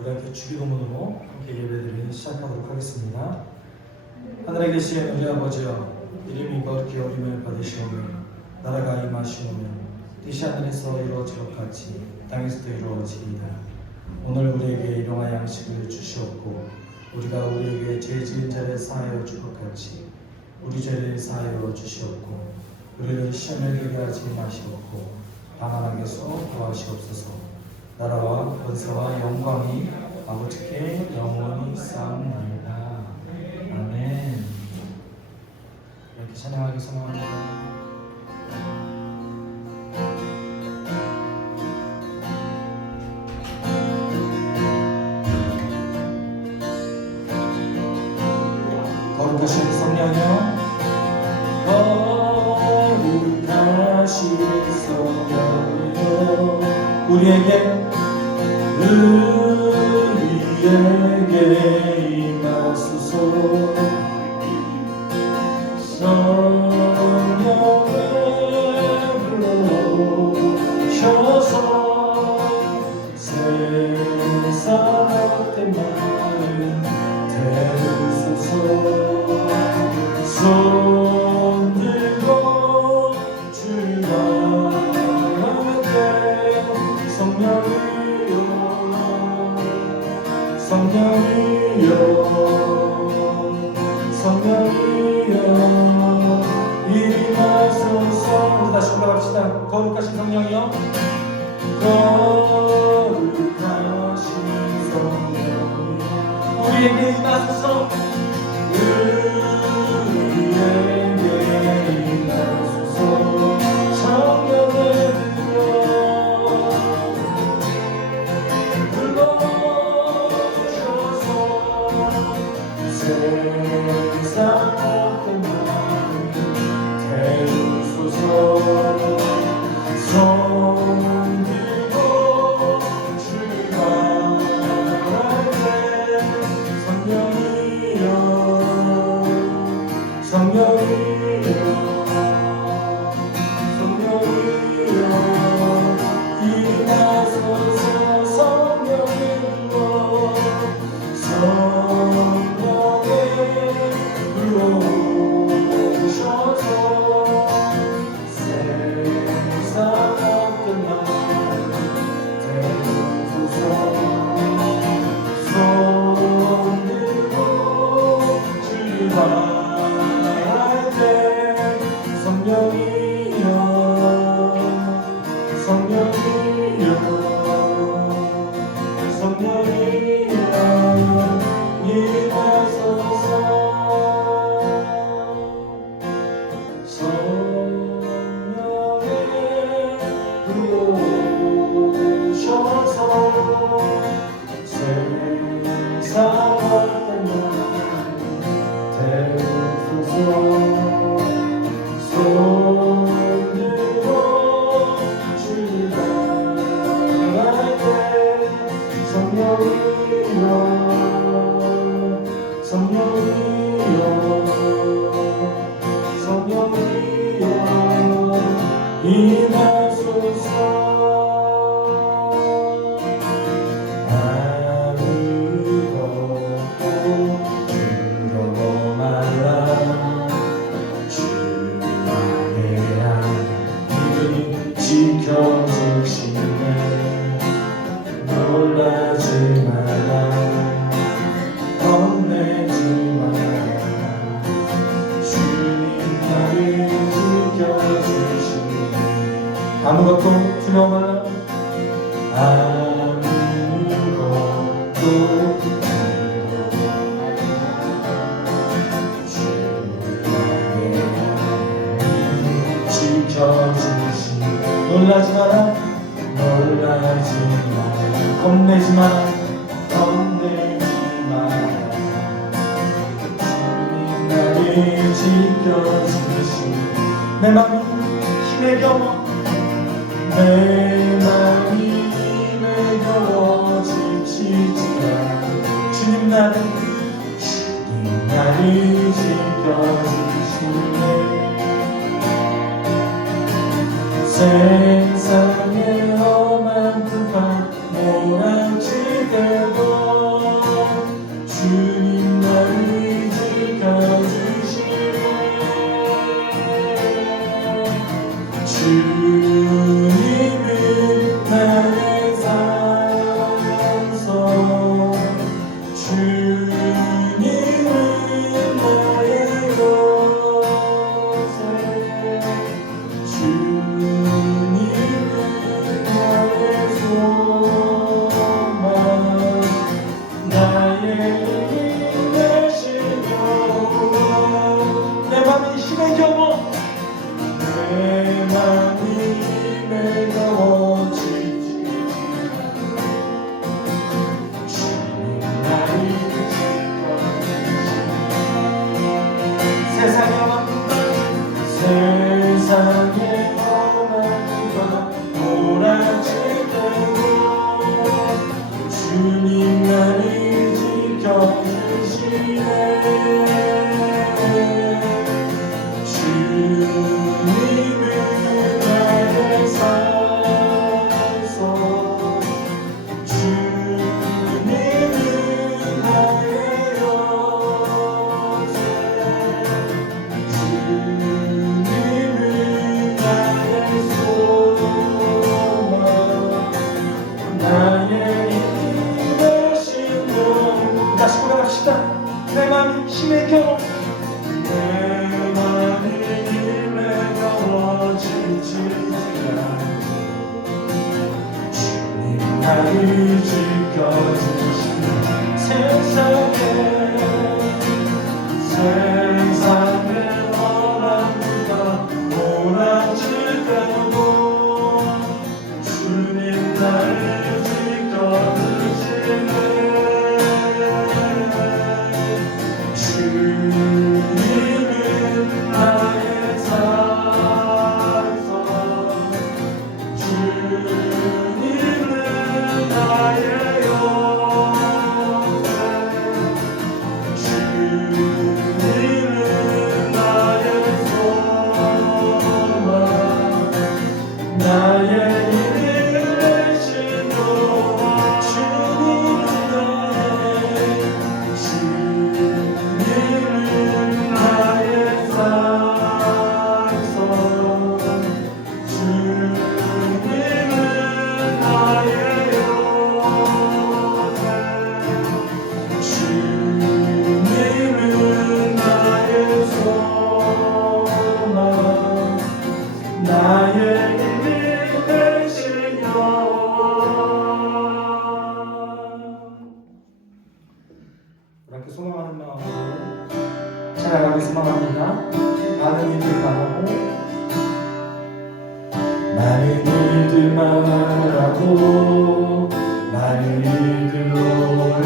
고등학교 주기도문으로 함께 예배드리기 시작하도록 하겠습니다. 하늘에 계신 우리 아버지여, 이름이 거룩히 여김을 받으시오며 나라가 임하시오며 뜻이 하늘에서 이루어지것 같이 땅에서도 이루어지이다. 오늘 우리에게 일용할 양식을 주시옵고 우리가 우리에게 죄 지은 자를 사하여 줄 것 같이 우리 죄를 사하여 주시옵고 우리를 시험에 들게 하지 마시옵고 다만 악에서 구하시옵소서. 나라와 권세와 영광이 아버지께 영원히 쌓옵나이다. 아멘. 이렇게 찬양하기 소망합니다. 거룩하신 성령이여, 거룩하신 성령이여, 우리에게 임하소서. 성령의 불러오셔서 세상 헛된 마음 태우소서. 손들고 주가 함께 성령이여, 성령이여, 성령이여 임하소서. 다시 올라갑시다. 거룩하신 성령이여, 거룩하신 성령이여 우리에게 임하소서. 우리에게 임하소서. 성령을 불러오셔서 세상 헛된 마음 태우소서. 손들고 주가 함께 성령이여, 성령이여, 성령이여 임하소서. 성령이여, 성령의 불러오셔서 세상 헛된 마음 태우소서. 손들고 주가 함께 성령이여, 성령이여, 성령이여 임하소서. 성령의 불러오셔서 세상 헛된 마음 태우소서. 손들고 주가 함께 성령이여, 성령이여, 성령이여 임하소서. 지켜주시네. 놀라지 마라, 겁내지 마라. 주님 나를 지켜주시네. 아무것도 두려워 말라. 아무것도 지켜주시네. 놀라지 마라, 놀라지 마라. 겁내지 마라, 겁내지 마라. 주님 나를 지켜주시네. 내 맘이 힘에 겨워, 내 맘이 힘에 겨워 지치지 않아. 주님 나를 지켜주시네. 세상의 험한 불판 몰아칠 때도 나를 지켜주시는 세상에 험한 비가 몰아칠 때도 주님 나를 지켜주시네. 주님은 나의 산성, 주님은 나의 영생, 주님은 나의 소망, 나의 힘이 되신 여호와. 주님은 나의 산성, 주님은 나의 영생, 주님은 나의 소망, 나의 힘이 되신 여호와. 이렇게 소망하는 마음으로 찬양하고 소망합니다. 많은 일들 바라고, 많은 일들만 하고, 많은 일들로는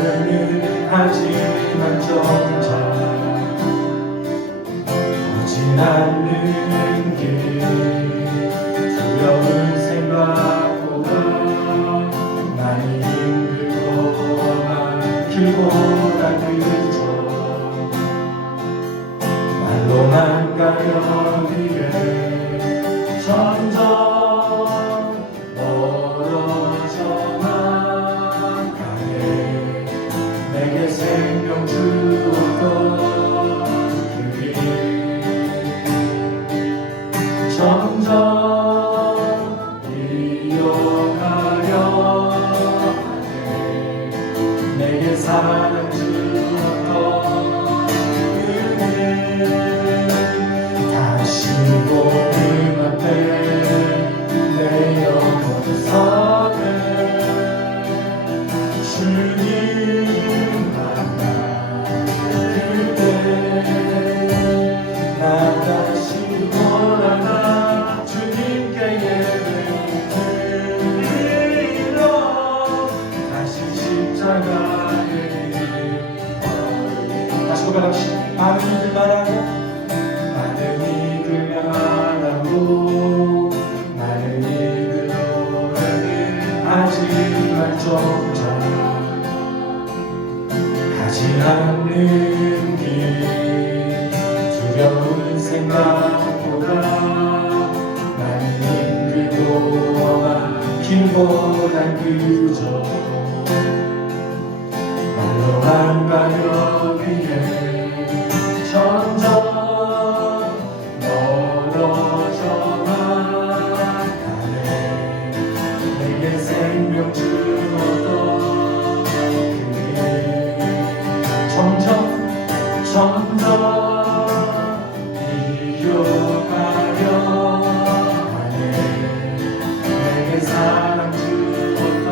하지만 정작 오지 않는 길, 두려운 생각보다 많이 힘들고 길보다 늦어 말로만 가려니에 점점 멀어져만 가네. 내게 생명 주었던 그 길 점점 이어가려 하네. 내게 사랑 주었던 그길 다시 보는 앞에 내 영혼을 서네. 주님 만나 그때 나 다시 돌아가 주님께 예배드리러 다시 십자가에 다시 고백합시다. 많은 일들만 하고, 많은 일들만 하고, 많은 일들로는 하지만 정작 가지 않는 길, 두려운 생각보다 많이 힘들고 험한 길보단 그저 말로만 가려 위해 점점 멀어져만 가네. 내게 생명 주었던 그 길 점점 이어가려 하네. 내게 사랑 주었던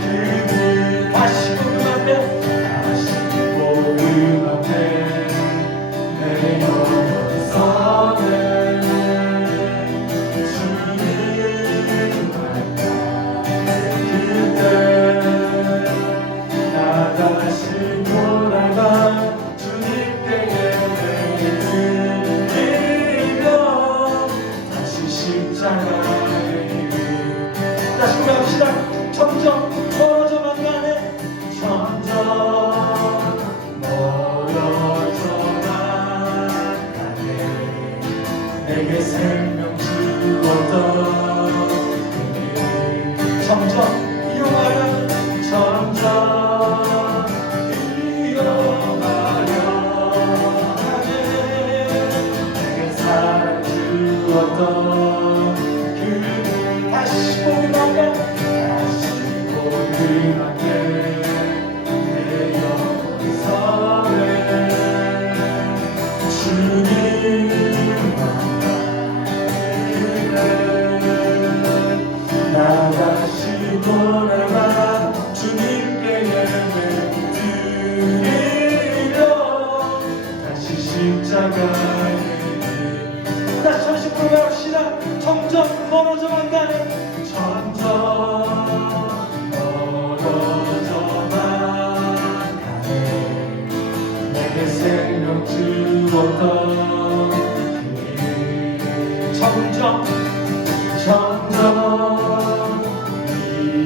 그 길 다시 보는 앞에 내 영혼을 서네. 주님 만나 그때 나 다시 돌아가 주님께 예배드리며 다시 십자가에 다시 고백합시다. 점점 멀어져만 가네. 점점 멀어져만 가네. 내게 생명 주었던 그 길 점점 이어가려 점점 이어가려 하네. 내게 사랑 주었던 그 길 다시 보기 밖에 다시 보기 밖에 내 영혼이 서네. 주님 만나 그때 나 다시 돌아가 주님께 예배드리려 다시 십자가에 다시 전심으로 외웁시다. 점점 멀어져 간다는 점점 내게 생명 주었던 점점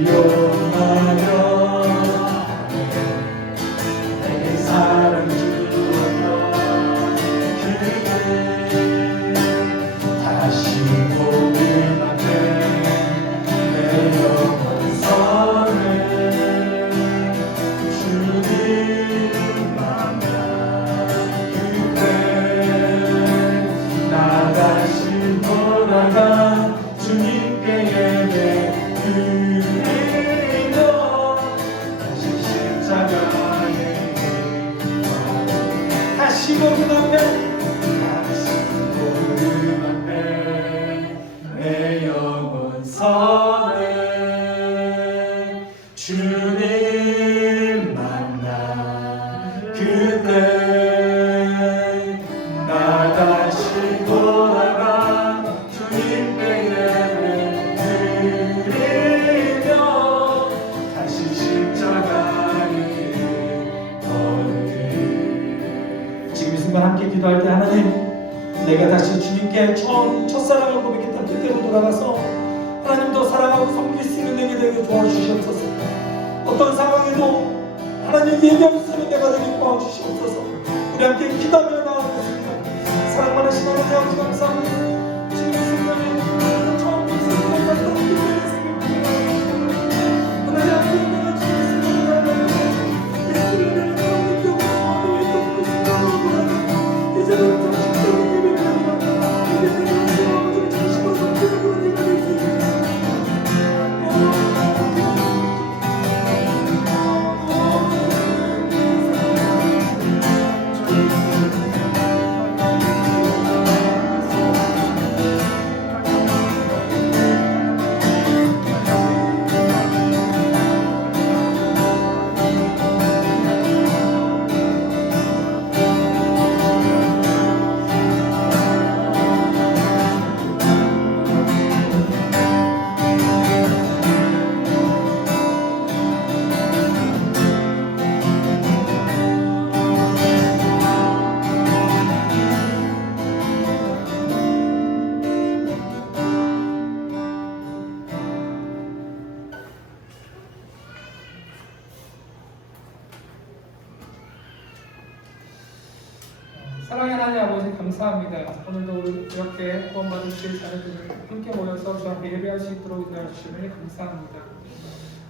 위험하여 내게 사랑 주었던 그대 다시 보는 앞에 내 영혼 선을 주님 만나 그때 나 다시 돌아가 주님께 예배드리며 다시 십자가에 다시 보는 앞에 내 영혼 선을 주님 만나 그때 나 다시 돌아가 주님께 예배드리며 다시 십자가에 걸으리. 지금 이 순간 함께 기도할 때 하나님, 내가 다시 주님께 첫사랑을 고백했던 그때로 돌아가서 하나님 더 사랑하고 섬길 수 있는 내게 되게 도와주시옵소서. 어떤 상황에도 하나님 예배할 수 있는 내가 되게 도와주시옵소서. 우리 함께 기도하며 나아가겠습니다. 사랑 많으신 아버지 아버지 감사합니다. 지금 이 순간에 처음 본 생각을 갖다 기도하는 생각입니다. 하나님 앞에 내가 주님 생각을 하나님 예수를 내가 처음 기억하고 너의 뜻으로 생각하고 이제는 정신적으로 예배를 하며 이제 내가 아버지를 진심으로 섬기는 그런 예배를 할 수 있습니다. 사랑의 하나님 아버지 감사합니다. 오늘도 이렇게 구원받은 주의 자녀들을 함께 모여서 주 앞에 예배할 수 있도록 인도해 주시니 감사합니다.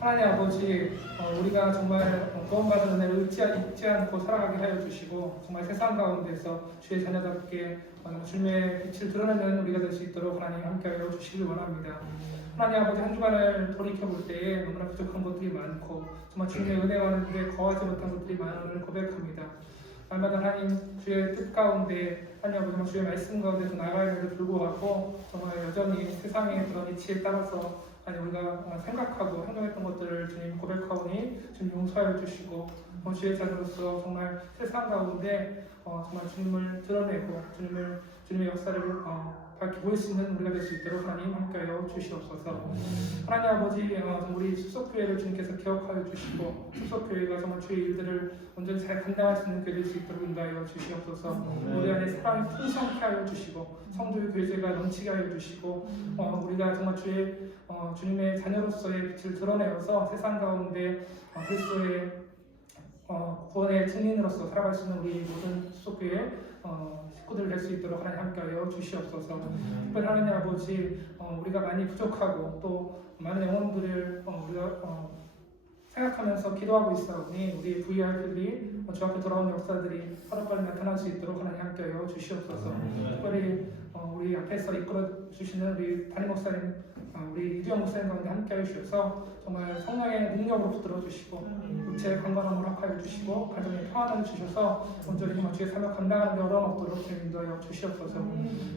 하나님 아버지, 우리가 정말 구원받은 은혜를 잊지 않고 살아가게 하여 주시고 정말 세상 가운데서 주의 자녀답게 주님의 빛을 드러내는 우리가 될 수 있도록 하나님 함께하여 주시길 원합니다. 하나님 아버지, 한 주간을 돌이켜볼 때에 너무나 부족한 것들이 많고 정말 주님의 은혜와 은혜에 거하지 못한 것들이 많음을 고백합니다. 날마다 하나님 주의 뜻 가운데 하나님 아버지 주의 말씀 가운데서 나아가야에도 불구하고 정말 여전히 세상의 그런 이치에 따라서 하나님 우리가 생각하고 행동했던 것들을 주님 고백하오니 주님 용서하여 주시고 주의 자녀로서 정말 세상 가운데 정말 주님을 드러내고 주님의 역사를 밝히 보일 수 있는 우리가 될 수 있도록 하나님 함께하여 주시옵소서. 하나님 아버지, 우리 숙속교회를 주님께서 기억하여 주시고 숙속교회가 정말 주의 일들을 온전히 잘 감당할 수 있는 교회 될 수 있도록 인도하여 주시옵소서. 우리 안에 사랑이 풍성케 하여 주시고 성도의 교제가 넘치게 하여 주시고 우리가 정말 주님의 자녀로서의 빛을 드러내어서 세상 가운데 그리스도의 구원의 증인으로서 살아갈 수 있는 우리 모든 숙속교회 식구들 될 수 있도록 하나님 함께하여 주시옵소서. 특별히 하나님 아버지, 우리가 많이 부족하고 또 많은 영혼들을 우리가 생각하면서 기도하고 있사오니 우리 VR들이 주 앞에 돌아온 역사들이 하루빨리 나타날 수 있도록 하나님 함께하여 주시옵소서. 특별히 우리 앞에서 이끌어 주시는 우리 담임 목사님, 우리 이주영 목사님 가운데 함께하여 주셔서 정말 성령의 능력으로 붙들어 주시고 육체의 강건함을 허락하여 주시고 가정의 평안을 주셔서 온전히 정말 주의 사명 감당하는 데 어려움 없도록 인도하여 주시옵소서.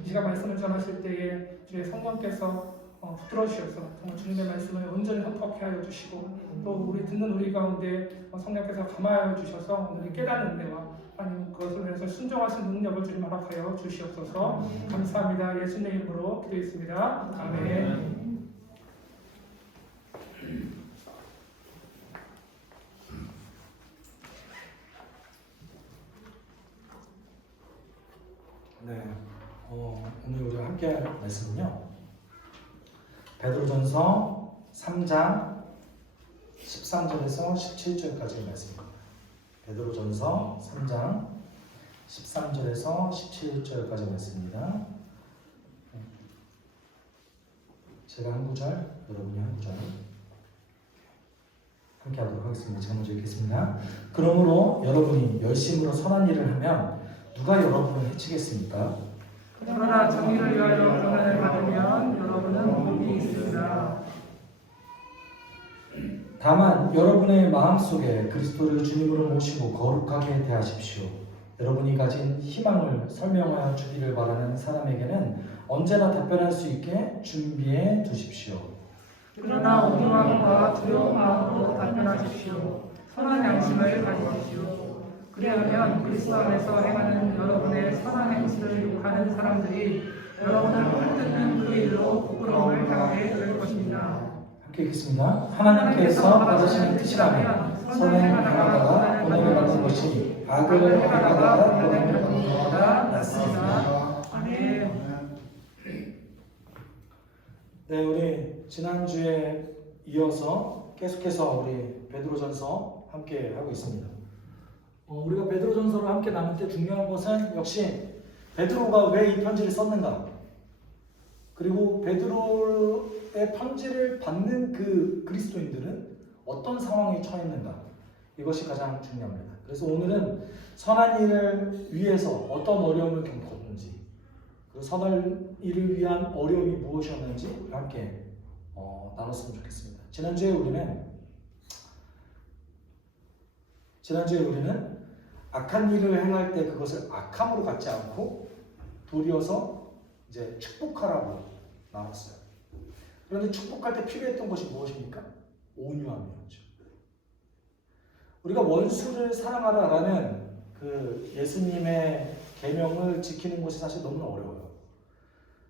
이 시간 말씀을 전하실 때에 주의 성령께서 붙들어 주셔서 정말 주님의 말씀을 온전히 흡입하게 하여 주시고 또 우리 듣는 우리 가운데 성령께서 감화하여 주셔서 오늘 깨닫는 은혜와 하나님 그것을 위해서 순종하신 능력을 주님 허락하여 주시옵소서. 감사합니다. 예수님의 이름으로 기도했습니다. 아멘. 네, 오늘 우리가 함께 할 말씀은요, 베드로전서 3장 13절에서 17절까지의 말씀입니다. 베드로전서 3장 13절에서 17절까지의 말씀입니다. 제가 한 구절, 여러분이 한 구절 함께 하도록 하겠습니다. 제가 먼저 읽겠습니다. 그러므로 여러분이 열심으로 선한 일을 하면 누가 여러분을 해치겠습니까? 그러나 정의를 위하여 고난을 받으면 여러분은 복이 있으리라. 다만 여러분의 마음속에 그리스도를 주님으로 모시고 거룩하게 대하십시오. 여러분이 가진 희망을 설명하여 주기를 바라는 사람에게는 언제나 답변할 수 있게 준비해 두십시오. 그러나 온유함과 두려운 마음으로 답변하십시오. 선한 양심을 가지십시오. 그리하면 그리스도 안에서 행하는 여러분의 선한 행실을 욕하는 사람들이 여러분을 헐뜯는 그 일로 부끄러움을 당하게 될 것입니다. 함께 읽겠습니다. 하나님께서 받으시는 뜻이라면 선을 행하다가 고난을 받는 것이 악을 행하다가 고난을 받는 것보다 낫습니다. 아멘. 네, 우리 지난주에 이어서 계속해서 우리 베드로전서 함께 하고 있습니다. 우리가 베드로전서를 함께 나눌 때 중요한 것은 역시 베드로가 왜 이 편지를 썼는가, 그리고 베드로의 편지를 받는 그 그리스도인들은 어떤 상황에 처했는가, 이것이 가장 중요합니다. 그래서 오늘은 선한 일을 위해서 어떤 어려움을 겪었는지, 그 선한 일을 위한 어려움이 무엇이었는지 함께 나눴으면 좋겠습니다. 지난주에 우리는 악한 일을 행할 때 그것을 악함으로 갖지 않고 도리어서 이제 축복하라고 나눴어요. 그런데 축복할 때 필요했던 것이 무엇입니까? 온유함이었죠. 우리가 원수를 사랑하라라는 그 예수님의 계명을 지키는 것이 사실 너무나 어려워요.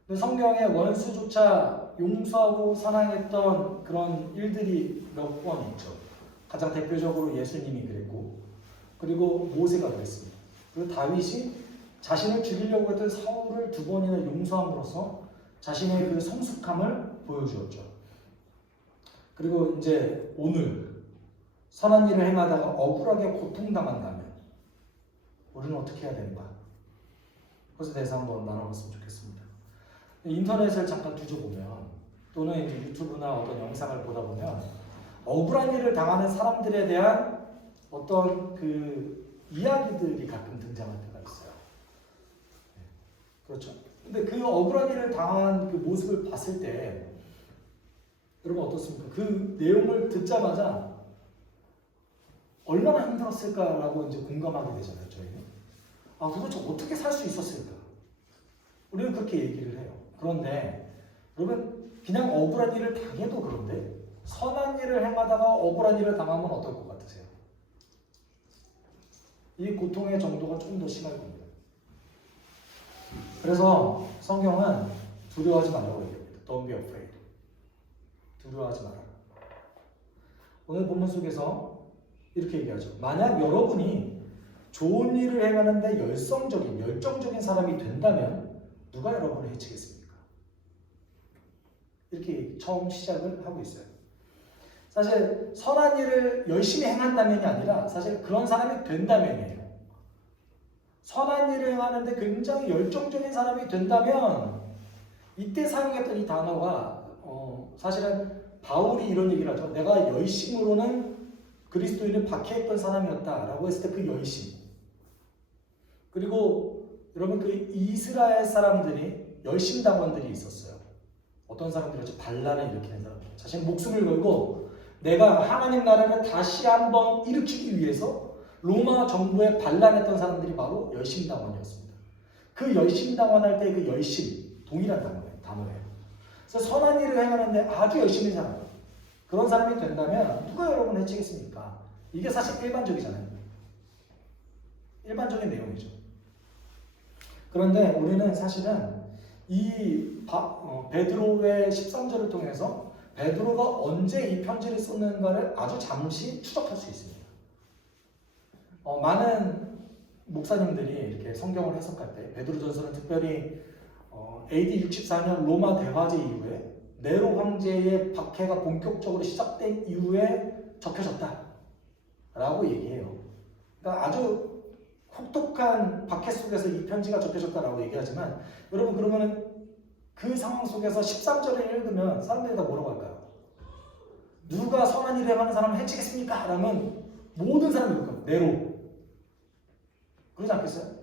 근데 성경에 원수조차 용서하고 사랑했던 그런 일들이 몇 번 있죠. 가장 대표적으로 예수님이 그랬고, 그리고 모세가 그랬습니다. 그리고 다윗이 자신을 죽이려고 했던 사울을 2번이나 용서함으로써 자신의 그 성숙함을 보여주었죠. 그리고 이제 오늘 선한 일을 행하다가 억울하게 고통당한다면 우리는 어떻게 해야 되는가? 그것에 대해서 한번 나눠봤으면 좋겠습니다. 인터넷을 잠깐 뒤져보면, 또는 이제 유튜브나 어떤 영상을 보다 보면 억울한 일을 당하는 사람들에 대한 어떤 그 이야기들이 가끔 등장할 때가 있어요. 그렇죠. 근데 그 억울한 일을 당한 그 모습을 봤을 때 여러분 어떻습니까? 그 내용을 듣자마자 얼마나 힘들었을까라고 이제 공감하게 되잖아요, 저희는. 아, 도대체 어떻게 살 수 있었을까? 우리는 그렇게 얘기를 해요. 그런데 여러분, 그냥 억울한 일을 당해도 그런데 선한 일을 행하다가 억울한 일을 당하면 어떨 것 같으세요? 이 고통의 정도가 조금 더 심할 겁니다. 그래서 성경은 두려워하지 말라고 얘기합니다. Don't be afraid. 두려워하지 말아라. 오늘 본문 속에서 이렇게 얘기하죠. 만약 여러분이 좋은 일을 행하는데 열정적인 사람이 된다면 누가 여러분을 해치겠습니까? 이렇게 처음 시작을 하고 있어요. 사실 선한 일을 열심히 행한다면이 아니라 사실 그런 사람이 된다면이에요. 선한 일을 행하는데 굉장히 열정적인 사람이 된다면, 이때 사용했던 이 단어가 사실은 바울이 이런 얘기를 하죠. 내가 열심으로는 그리스도인을 박해했던 사람이었다라고 했을 때 그 열심. 그리고 여러분, 그 이스라엘 사람들이 열심당원들이 있었어요. 어떤 사람들이었죠? 반란을 일으키는 사람들. 자신 목숨을 걸고 내가 하나님 나라를 다시 한번 일으키기 위해서 로마 정부에 반란했던 사람들이 바로 열심당원이었습니다. 그 열심당원할 때 그 열심, 동일한 단어예요. 그래서 그래서 선한 일을 행하는데 아주 열심히 사는 그런 사람이 된다면 누가 여러분을 해치겠습니까? 이게 사실 일반적이잖아요. 일반적인 내용이죠. 그런데 우리는 사실은 이 베드로의 13절을 통해서 베드로가 언제 이 편지를 썼는가를 아주 잠시 추적할 수 있습니다. 많은 목사님들이 이렇게 성경을 해석할 때 베드로전서는 특별히 AD 64년 로마 대화제 이후에 네로 황제의 박해가 본격적으로 시작된 이후에 적혀졌다라고 얘기해요. 그러니까 아주 혹독한 박해 속에서 이 편지가 적혀졌다라고 얘기하지만 여러분 그러면은 그 상황 속에서 13절을 읽으면 사람들이 다 뭐라고 할까요? 누가 선한 일을 행하는 사람을 해치겠습니까? 라면 모든 사람이 그럴 거예요. 네로. 그러지 않겠어요?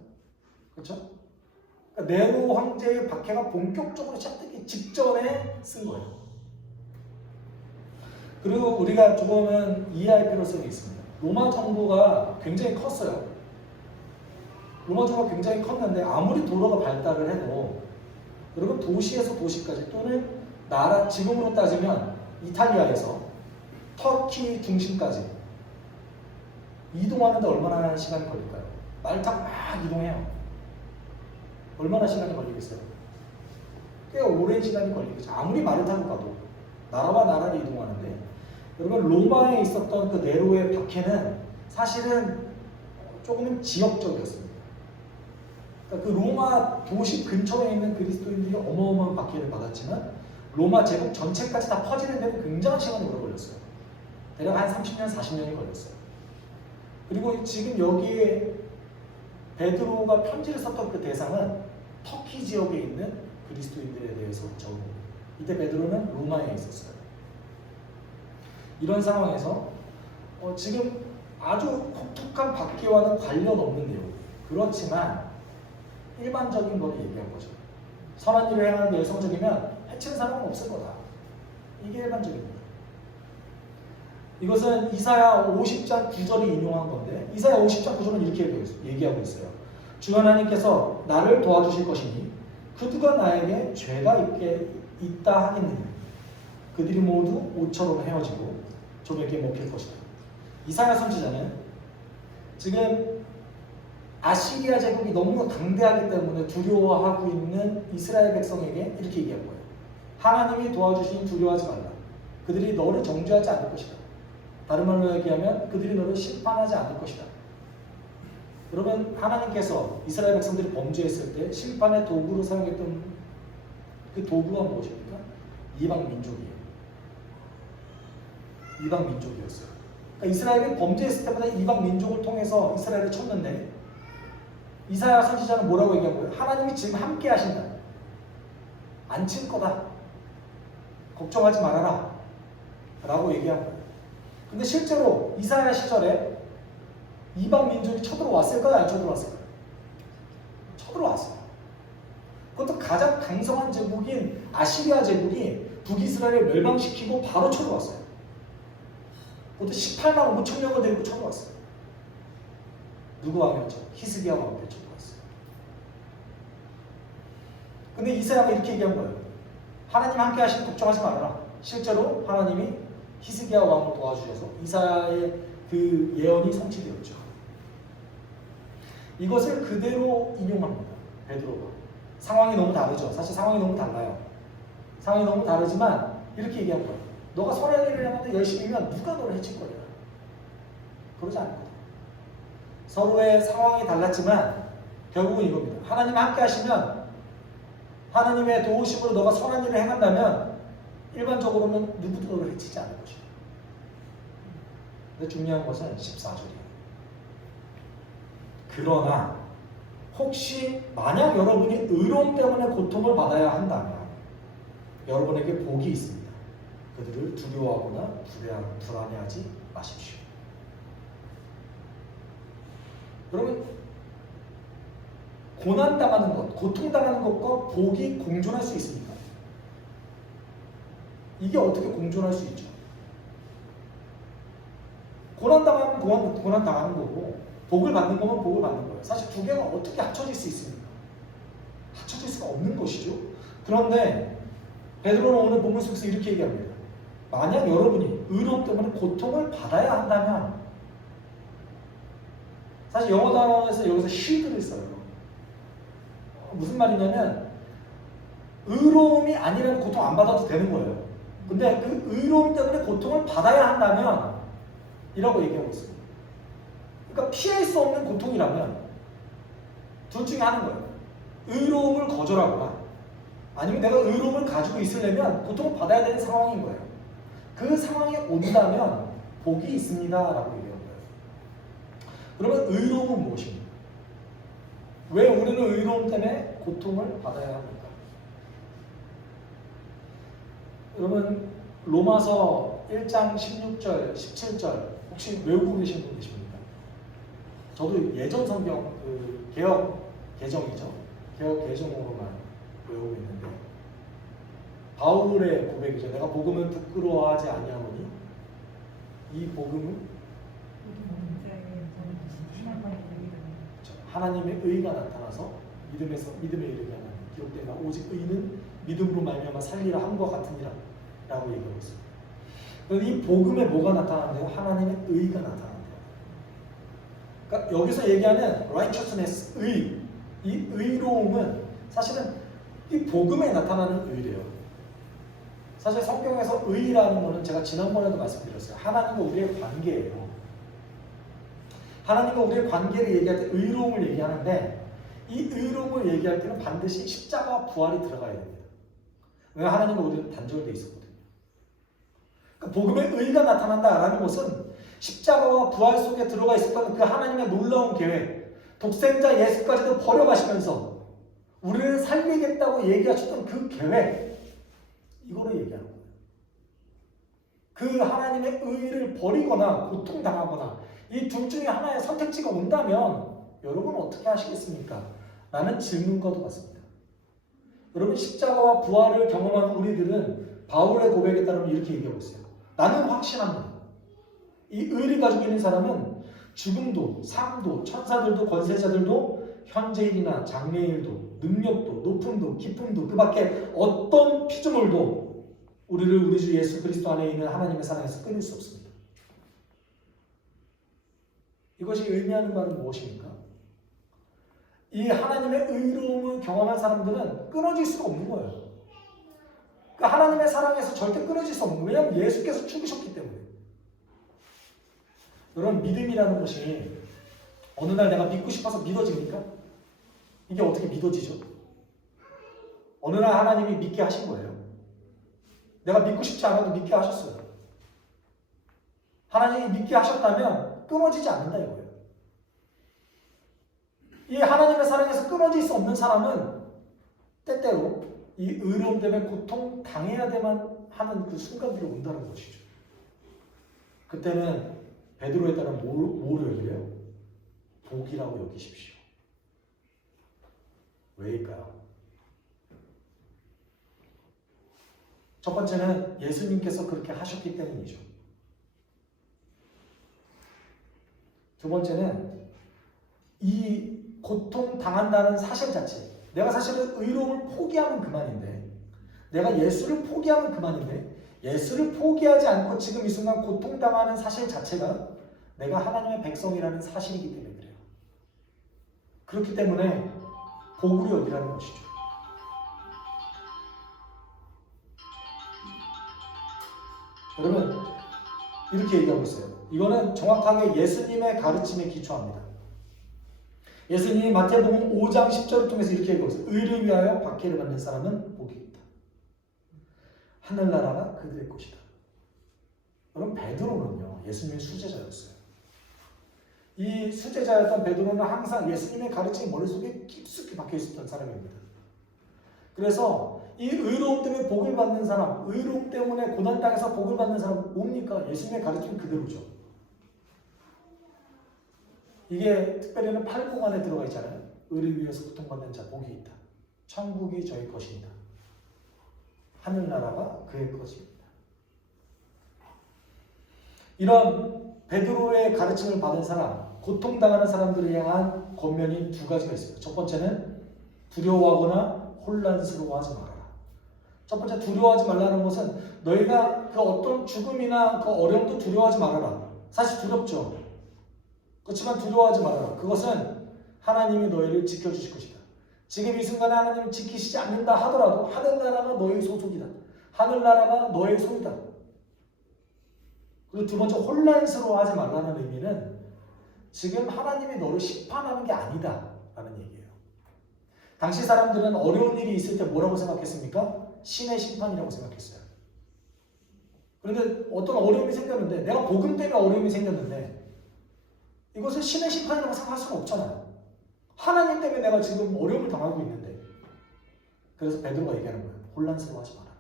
그렇죠? 그러니까 네로 황제의 박해가 본격적으로 시작되기 직전에 쓴 거예요. 그리고 우리가 조금은 이해할 필요성이 있습니다. 로마 정부가 굉장히 컸어요. 로마 정부가 굉장히 컸는데 아무리 도로가 발달을 해도 여러분 도시에서 도시까지 또는 나라 지금으로 따지면 이탈리아에서 터키 중심까지 이동하는데 얼마나 시간이 걸릴까요? 말 타고 막 이동해요. 얼마나 시간이 걸리겠어요? 꽤 오랜 시간이 걸리겠죠. 아무리 말을 타고 가도 나라와 나라를 이동하는데 여러분 로마에 있었던 그 네로의 박해는 사실은 조금은 지역적이었습니다. 그러니까 그 로마 도시 근처에 있는 그리스도인들이 어마어마한 박해를 받았지만 로마 제국 전체까지 다 퍼지는 데는 굉장한 시간이 오래 걸렸어요. 대략 한 30년, 40년이 걸렸어요. 그리고 지금 여기에 베드로가 편지를 썼던 그 대상은 터키 지역에 있는 그리스도인들에 대해서 적은 이때 베드로는 로마에 있었어요. 이런 상황에서 지금 아주 혹독한 박해와는 관련 없는 내용. 그렇지만 일반적인 걸 얘기한 거죠. 선한 일을 행하는 열성적이면 해치는 사람은 없을 거다. 이게 일반적입니다. 이것은 이사야 50장 9절이 인용한 건데 이사야 50장 9절은 이렇게 얘기하고 있어요. 주 하나님께서 나를 도와주실 것이니 그들과 나에게 죄가 있다 하겠느냐. 그들이 모두 옷처럼 헤어지고 좀에게 먹힐 것이다. 이사야 선지자는 지금 아시리아 제국이 너무 강대하기 때문에 두려워하고 있는 이스라엘 백성에게 이렇게 얘기한 거예요. 하나님이 도와주시니 두려워하지 말라. 그들이 너를 정죄하지 않을 것이다. 다른 말로 얘기하면 그들이 너를 심판하지 않을 것이다. 여러분 하나님께서 이스라엘 백성들이 범죄했을 때 심판의 도구로 사용했던 그 도구가 무엇입니까? 이방 민족이에요. 이방 민족이었어요. 그러니까 이스라엘이 범죄했을 때마다 이방 민족을 통해서 이스라엘을 쳤는데 이사야 선지자는 뭐라고 얘기한 거예요? 하나님이 지금 함께 하신다. 안 칠 거다. 걱정하지 말아라. 라고 얘기한 거예요. 근데 실제로 이사야 시절에 이방 민족이 쳐들어왔을까요? 안 쳐들어왔을까요? 쳐들어왔어요. 그것도 가장 강성한 제국인 아시리아 제국이 북이스라엘을 멸망시키고 바로 쳐들어왔어요. 그것도 18만 5천 명을 데리고 쳐들어왔어요. 누구 왕이었죠? 히스기야 왕 때 쳐들어왔어요. 근데 이사야가 이렇게 얘기한 거예요. 하나님 함께 하시니 걱정하지 말아라. 실제로 하나님이 히스기야 왕을 도와주셔서 이사야의 그 예언이 성취되었죠. 이것을 그대로 인용합니다. 베드로가. 상황이 너무 다르죠. 사실 상황이 너무 달라요. 상황이 너무 다르지만 이렇게 얘기한 거예요. 너가 선한 일을 하는데 열심히면 누가 너를 해칠 거야. 그러지 않을 거다. 서로의 상황이 달랐지만 결국은 이겁니다. 하나님 함께 하시면 하나님의 도우심으로 너가 선한 일을 행한다면 일반적으로는 누구도 너를 해치지 않을 것이다. 근데 중요한 것은 14절이에요. 그러나 혹시 만약 여러분이 의로움 때문에 고통을 받아야 한다면 여러분에게 복이 있습니다. 그들을 두려워하거나 불안해하지 마십시오. 여러분 고난당하는 것, 고통당하는 것과 복이 공존할 수 있습니까? 이게 어떻게 공존할 수 있죠? 고난당하면 고난당하는 거고 복을 받는 거면 복을 받는 거예요. 사실 두 개가 어떻게 합쳐질 수 있습니까? 합쳐질 수가 없는 것이죠. 그런데 베드로는 오늘 본문 속에서 이렇게 얘기합니다. 만약 여러분이 의로움 때문에 고통을 받아야 한다면, 사실 영어 단어에서 여기서 should를 써요. 무슨 말이냐면 의로움이 아니라면 고통 안 받아도 되는 거예요. 근데 그 의로움 때문에 고통을 받아야 한다면 이라고 얘기하고 있습니다. 그러니까 피할 수 없는 고통이라면 둘 중에 하는 거예요. 의로움을 거절하거나 아니면 내가 의로움을 가지고 있으려면 고통을 받아야 되는 상황인 거예요. 그 상황에 온다면 복이 있습니다 라고 얘기하는 거예요. 그러면 의로움은 무엇입니까? 왜 우리는 의로움 때문에 고통을 받아야 합니까? 여러분 로마서 1장 16절, 17절 혹시 외우고 계신 분 계십니까? 저도 예전 성경 개혁 개정이죠. 개혁 개정으로만 외우고 있는데 바울의 고백이죠. 내가 복음을 부끄러워하지 아니하노니 이 복음은 하나님의 의가 나타나서 믿음에 이르게 하는 기록되나 오직 의는 믿음으로 말미암아 살리라 함과 같으니라 라고 얘기하고 있습니다. 그래서 이 복음에 뭐가 나타나는데요? 하나님의 의가 나타난대요. 그러니까 여기서 얘기하는 righteousness, 이 의로움은 사실은 이 복음에 나타나는 의래요. 사실 성경에서 의라는 것은 제가 지난번에도 말씀드렸어요. 하나님과 우리의 관계예요. 하나님과 우리의 관계를 얘기할 때 의로움을 얘기하는데 이 의로움을 얘기할 때는 반드시 십자가와 부활이 들어가야 됩니다. 왜? 하나님과 우리는 단절되어 있었거든요. 그러니까 복음의 의가 나타난다라는 것은 십자가와 부활 속에 들어가 있었던 그 하나님의 놀라운 계획, 독생자 예수까지도 버려가시면서 우리를 살리겠다고 얘기하셨던 그 계획, 이거를 얘기하는 거예요. 그 하나님의 의를 버리거나 고통당하거나 이 둘 중에 하나의 선택지가 온다면 여러분 어떻게 하시겠습니까? 라는 질문과도 같습니다. 여러분 십자가와 부활을 경험한 우리들은 바울의 고백에 따르면 이렇게 얘기하고 있어요. 나는 확신합니다. 이 의를 가지고 있는 사람은 죽음도 삶도 천사들도 권세자들도 현재일이나 장래일도 능력도 높음도 기쁨도 그 밖에 어떤 피조물도 우리를 우리 주 예수 그리스도 안에 있는 하나님의 사랑에서 끊을 수 없습니다. 이것이 의미하는 바는 무엇입니까? 이 하나님의 의로움을 경험한 사람들은 끊어질 수가 없는 거예요. 그러니까 하나님의 사랑에서 절대 끊어질 수 없는 거예요. 왜냐하면 예수께서 죽으셨기 때문에. 여러분 믿음이라는 것이 어느 날 내가 믿고 싶어서 믿어집니까? 이게 어떻게 믿어지죠? 어느 날 하나님이 믿게 하신 거예요. 내가 믿고 싶지 않아도 믿게 하셨어요. 하나님이 믿게 하셨다면 끊어지지 않는다 이거예요. 이 하나님의 사랑에서 끊어질 수 없는 사람은 때때로 이 의로움 때문에 고통 당해야 되만 하는 그 순간들이 온다는 것이죠. 그때는 베드로에 따라 뭐로 여기래요? 복이라고 여기십시오. 왜일까요? 첫 번째는 예수님께서 그렇게 하셨기 때문이죠. 두 번째는 이 고통 당한다는 사실 자체, 내가 사실은 의로움을 포기하면 그만인데, 내가 예수를 포기하면 그만인데, 예수를 포기하지 않고 지금 이 순간 고통당하는 사실 자체가 내가 하나님의 백성이라는 사실이기 때문에 그래요. 그렇기 때문에 복으로 여기라는 것이죠. 여러분 이렇게 얘기하고 있어요. 이거는 정확하게 예수님의 가르침에 기초합니다. 예수님이 마태복음 5장 10절을 통해서 이렇게 얘기하고 있어요. 의를 위하여 박해를 받는 사람은 복이 있다. 하늘나라가 그들의 것이다. 여러분 베드로는요 예수님의 수제자였어요. 이 수제자였던 베드로는 항상 예수님의 가르침이 머릿속에 깊숙이 박혀 있었던 사람입니다. 그래서 이 의로움 때문에 복을 받는 사람, 의로움 때문에 고난당해서 복을 받는 사람 뭡니까? 예수님의 가르침 그대로죠. 이게 특별히는 8복 안에 들어가 있잖아요. 의를 위해서 고통받는 자 복이 있다. 천국이 저의 것입니다. 하늘나라가 그의 것입니다. 이런 베드로의 가르침을 받은 사람, 고통당하는 사람들을 향한 권면이 두 가지가 있습니다. 첫 번째는 두려워하거나 혼란스러워하지 말아라. 첫 번째, 두려워하지 말라는 것은 너희가 그 어떤 죽음이나 그 어려움도 두려워하지 말아라. 사실 두렵죠. 그렇지만 두려워하지 말아라. 그것은 하나님이 너희를 지켜주실 것이다. 지금 이 순간에 하나님을 지키시지 않는다 하더라도 하늘나라가 너희 소속이다. 하늘나라가 너의 소유다. 그리고 두 번째, 혼란스러워하지 말라는 의미는 지금 하나님이 너를 심판하는 게 아니다 라는 얘기예요. 당시 사람들은 어려운 일이 있을 때 뭐라고 생각했습니까? 신의 심판이라고 생각했어요. 그런데 어떤 어려움이 생겼는데, 내가 복음 때문에 어려움이 생겼는데 이것을 신의 심판이라고 생각할 수는 없잖아요. 하나님 때문에 내가 지금 어려움을 당하고 있는데. 그래서 베드로가 얘기하는 거예요. 혼란스러워하지 말아라.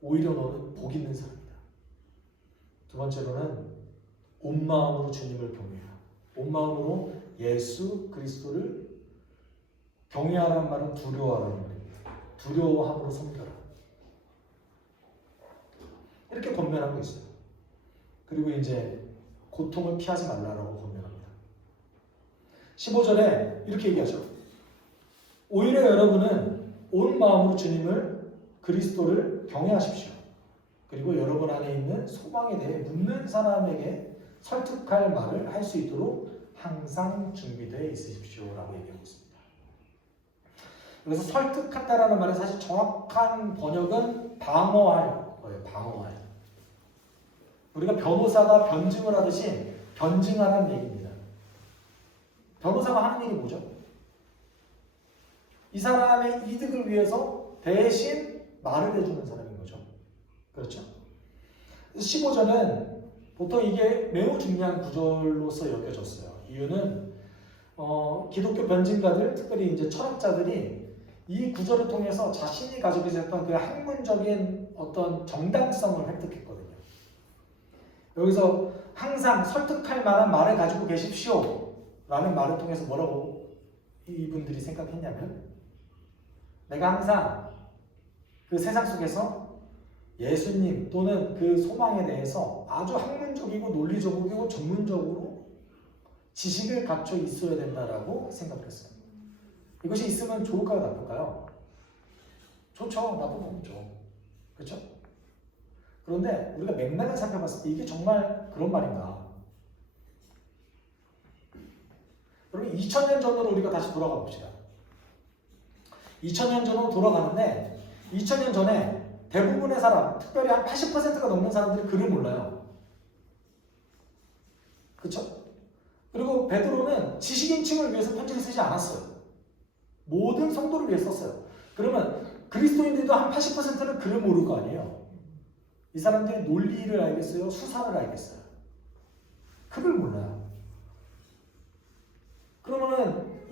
오히려 너는 복 있는 사람이다. 두 번째로는 온 마음으로 주님을 경외하라. 온 마음으로 예수 그리스도를 경외하라는 말은 두려워하라는 말입니다. 두려워함으로 섬겨라. 이렇게 권면하고 있어요. 그리고 이제 고통을 피하지 말라라고 권면합니다. 15절에 이렇게 얘기하죠. 오히려 여러분은 온 마음으로 주님을 그리스도를 경외하십시오. 그리고 여러분 안에 있는 소망에 대해 묻는 사람에게 설득할 말을 할 수 있도록 항상 준비되어 있으십시오 라고 얘기하고 있습니다. 그래서 설득한다라는 말은 사실 정확한 번역은 방어할 거예요. 방어할. 우리가 변호사가 변증을 하듯이 변증하는 얘기입니다. 변호사가 하는 일이 뭐죠? 이 사람의 이득을 위해서 대신 말을 해주는 사람인 거죠. 그렇죠? 15절은 보통 이게 매우 중요한 구절로서 여겨졌어요. 이유는 기독교 변증가들, 특별히 이제 철학자들이 이 구절을 통해서 자신이 가지고 있었던 그 학문적인 어떤 정당성을 획득했거든요. 여기서 항상 설득할 만한 말을 가지고 계십시오 라는 말을 통해서 뭐라고 이분들이 생각했냐면, 내가 항상 그 세상 속에서 예수님 또는 그 소망에 대해서 아주 학문적이고 논리적이고 전문적으로 지식을 갖춰 있어야 된다라고 생각했어요. 이것이 있으면 좋을까요, 나쁠까요? 좋죠. 나쁘면 없죠. 그렇죠? 그런데 우리가 맥락을 살펴봤을 때 이게 정말 그런 말인가? 여러분, 2000년 전으로 우리가 다시 돌아가 봅시다. 2000년 전으로 돌아가는데 2000년 전에 대부분의 사람, 특별히 한 80%가 넘는 사람들이 글을 몰라요. 그렇죠? 그리고 베드로는 지식인층을 위해서 편지를 쓰지 않았어요. 모든 성도를 위해 썼어요. 그러면 그리스도인들도 한 80%는 글을 모를 거 아니에요. 이 사람들이 논리를 알겠어요? 수사를 알겠어요? 글을 몰라요. 그러면은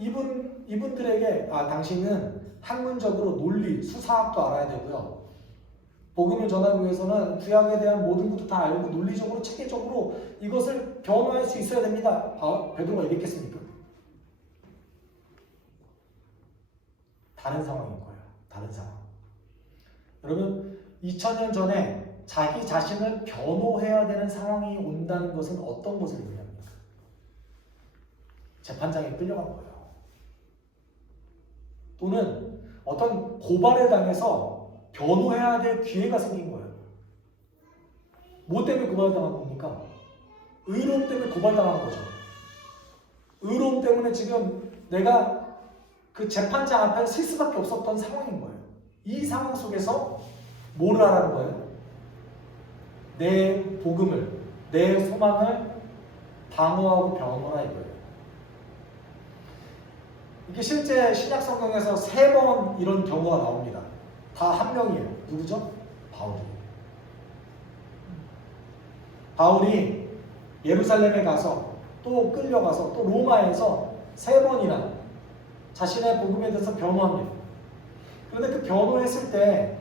이분들에게 당신은 학문적으로 논리, 수사학도 알아야 되고요. 복음을 전하기 위해서는 구약에 대한 모든 것도 다 알고 논리적으로 체계적으로 이것을 변화할 수 있어야 됩니다. 베드로가 얘기했겠습니까? 다른 상황인 거예요. 다른 상황. 여러분, 2000년 전에 자기 자신을 변호해야 되는 상황이 온다는 것은 어떤 것을 의미합니까? 재판장에 끌려간 거예요. 또는 어떤 고발에 당해서 변호해야 될 기회가 생긴 거예요. 뭐 때문에 고발당한 겁니까? 의로움 때문에 고발당한 거죠. 의로움 때문에 지금 내가 그 재판장 앞에 설 수밖에 없었던 상황인 거예요. 이 상황 속에서 뭘 하라는 거예요? 내 복음을, 내 소망을 방어하고 변호하라 이거예요. 이게 실제 신약 성경에서 3번 이런 경우가 나옵니다. 다 한 명이에요. 누구죠? 바울이에요. 바울이 예루살렘에 가서 또 끌려가서 또 로마에서 3번이나 자신의 복음에 대해서 변호합니다. 그런데 그 변호했을 때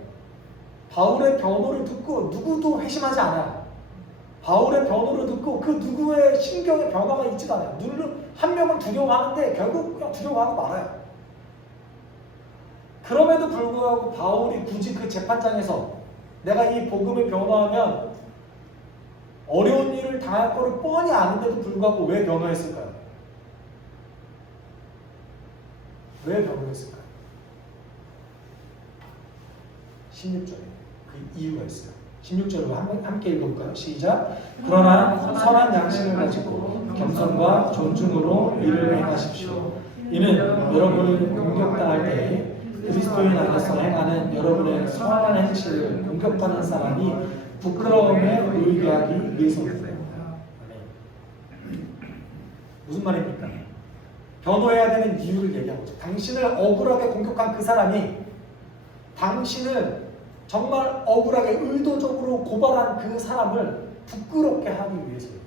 바울의 변호를 듣고 누구도 회심하지 않아요. 바울의 변호를 듣고 그 누구의 심경의 변화가 있지도 않아요. 한 명은 두려워하는데 결국 그냥 두려워하고 말아요. 그럼에도 불구하고 바울이 굳이 그 재판장에서 내가 이 복음을 변호하면 어려운 일을 당할 거를 뻔히 아는데도 불구하고 왜 변호했을까요? 왜 변호했을까요? 16절에 그 이유가 있어요. 16절로 함께 읽어볼까요? 시작. 그러나 선한 양심을 가지고 겸손과 존중으로 일을 행하십시오. 이는 여러분을 공격당할 때에 그리스도인 안에서 행하는 여러분의 선한 행실을 공격하는 사람이 부끄러움에 놓이게 하기 위해서입니다. 무슨 말입니까? 변호해야 되는 이유를 얘기하고 있죠. 당신을 억울하게 공격한 그 사람이 당신을 정말 억울하게 의도적으로 고발한 그 사람을 부끄럽게 하기 위해서예요.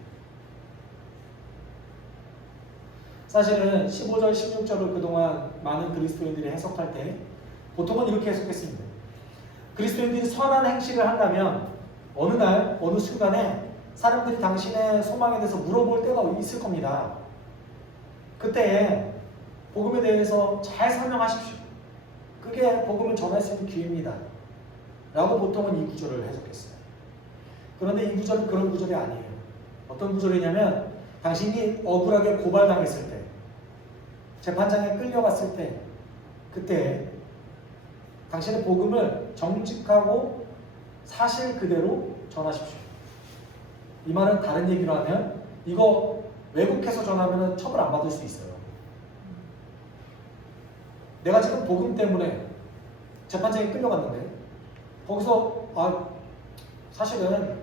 사실은 15절, 16절을 그동안 많은 그리스도인들이 해석할 때 보통은 이렇게 해석했습니다. 그리스도인들이 선한 행실을 한다면 어느 날, 어느 순간에 사람들이 당신의 소망에 대해서 물어볼 때가 있을 겁니다. 그때 복음에 대해서 잘 설명하십시오. 그게 복음을 전할 수 있는 기회입니다. 라고 보통은 이 구절을 해석했어요. 그런데 이 구절은 그런 구절이 아니에요. 어떤 구절이냐면 당신이 억울하게 고발당했을 때, 재판장에 끌려갔을 때, 그때 당신의 복음을 정직하고 사실 그대로 전하십시오. 이 말은 다른 얘기로 하면 이거 왜곡해서 전하면 처벌 안 받을 수 있어요. 내가 지금 복음 때문에 재판장에 끌려갔는데 거기서 사실은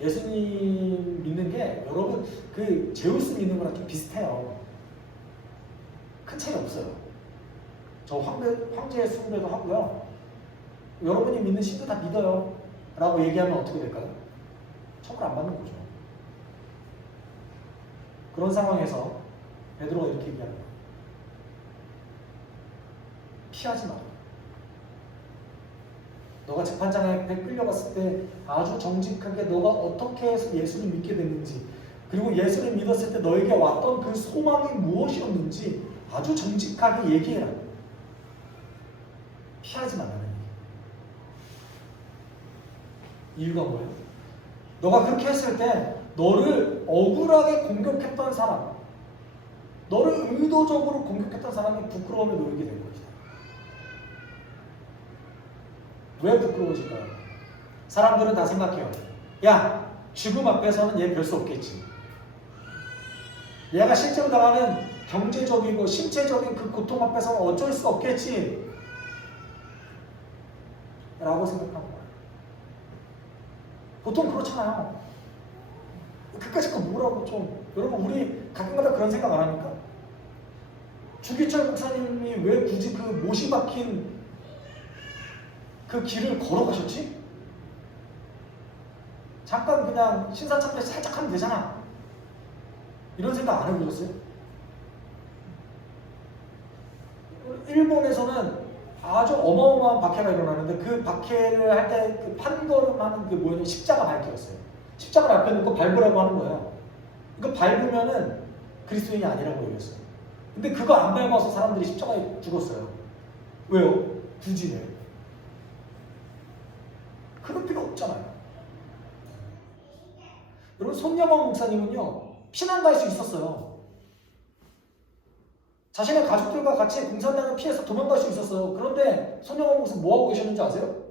예수님 믿는 게 여러분 그 제우스 믿는 거랑 좀 비슷해요. 큰 차이 없어요. 저 황제의 숭배도 하고요. 여러분이 믿는 신도 다 믿어요. 라고 얘기하면 어떻게 될까요? 처벌 안 받는 거죠. 그런 상황에서 베드로가 이렇게 얘기합니다. 피하지 마. 너가 재판장 앞에 끌려갔을 때 아주 정직하게 너가 어떻게 해서 예수를 믿게 됐는지, 그리고 예수를 믿었을 때 너에게 왔던 그 소망이 무엇이었는지 아주 정직하게 얘기해라. 피하지 말라는 얘기. 이유가 뭐예요? 너가 그렇게 했을 때 너를 억울하게 공격했던 사람, 너를 의도적으로 공격했던 사람이 부끄러움에 놓이게 된 것이다. 왜 부끄러워질까요? 사람들은 다 생각해요. 야, 죽음 앞에서는 얘 별 수 없겠지. 얘가 실제로 당하는 경제적이고 신체적인 그 고통 앞에서는 어쩔 수 없겠지. 라고 생각하는 거예요. 보통 그렇잖아요. 그까짓 거 뭐라고 좀. 여러분, 우리 가끔가다 그런 생각 안 합니까? 주기철 목사님이 왜 굳이 그 못이 박힌 그 길을 걸어가셨지? 잠깐 그냥 신사참배 살짝 하면 되잖아. 이런 생각 안 해보셨어요? 일본에서는 아주 어마어마한 박해가 일어나는데 그 박해를 할 때 그 판걸음하는 그 뭐냐면 십자가 밟기였어요. 십자가를 앞에 놓고 밟으라고 하는 거예요. 이거 밟으면은 그리스도인이 아니라고 얘기했어요. 근데 그거 안 밟아서 사람들이 십자가에 죽었어요. 왜요? 굳이 왜? 그럴 필요 없잖아요. 여러분, 손영원 목사님은요, 피난 갈 수 있었어요. 자신의 가족들과 같이 공산당을 피해서 도망갈 수 있었어요. 그런데 손영원 목사님 뭐하고 계셨는지 아세요?